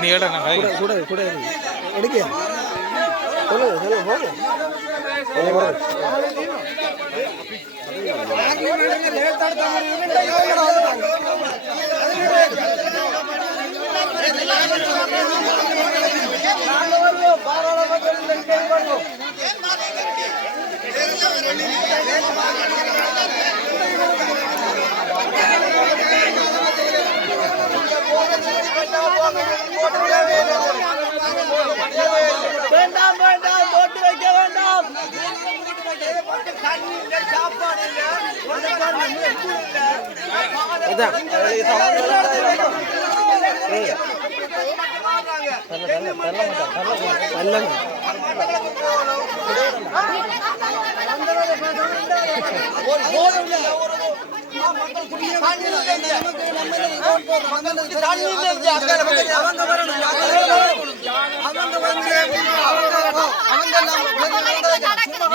நீ எட நான் கை கூட கூட எடுக்கியா? சொல்லுங்க சொல்லுங்க போங்க கொஞ்சம் அதான் அதுக்கு அவங்க இல்லாத ஏய். தரல,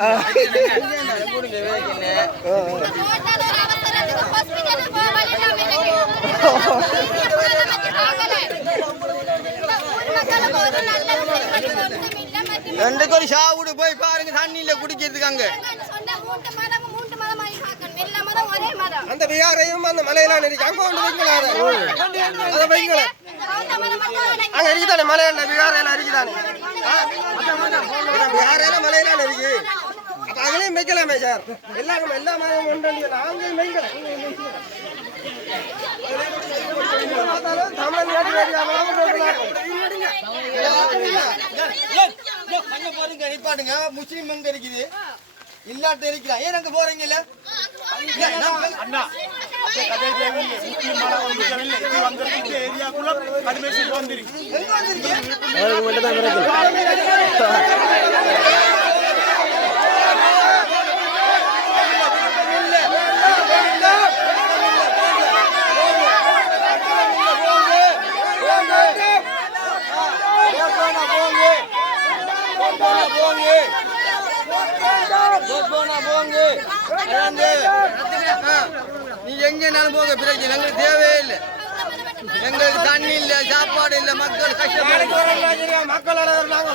ஆ. ரெண்டுக்கு ஒரு ஷாவுடு போய் பாருங்க தண்ணியில குடிக்கிறதுக்கு அங்க. அந்த விகாரையும் அந்த மலையெல்லாம் அங்க கொண்டு வைக்கலாம் அதை. அதை வைங்களேன் அங்க இருக்குதானே மலையில விகாரையில இருக்குதானே? விகாரையில மலையில இருக்கு. அதுலயும் மெய்க்கலாமே சார். எல்லா எல்லா மலையும் ஒன்று நாங்களும் மெய்க்கலாம் பாருங்க நிப்பாட்டுங்க முஸ்லீம் அங்க இருக்குது இல்லாட்டு இருக்கிறான் ஏன் அங்க போறீங்கல்ல அண்ணா ಅದೇ ದೇವಿ ಮುಸ್ಲಿಂ ಮಾಡ ಒಂದು ಜವಿಲ್ಲ ಇದು ಒಂದು ರೀತಿ ಏರಿಯಾ ಕೂಡ ಕಡಿಮೆ ಸಿಗೊಂದಿರಿ போங்க போங்க போங்க போங்க எங்கேனாலும் போக பிரச்சனை எங்களுக்கு தேவையில்லை எங்களுக்கு தண்ணி இல்ல சாப்பாடு இல்ல மக்கள் கஷ்டப்படுறாங்க மக்கள் நாங்க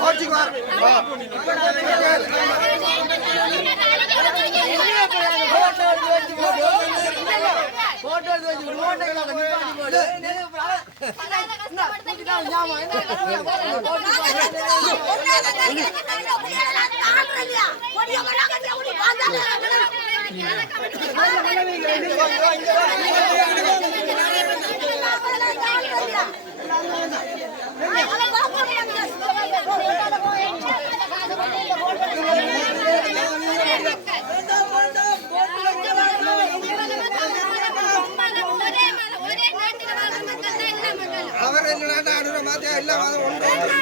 அவர் என்ன நாட்டை அடுற மாதிரி எல்லாம் ஒன்று.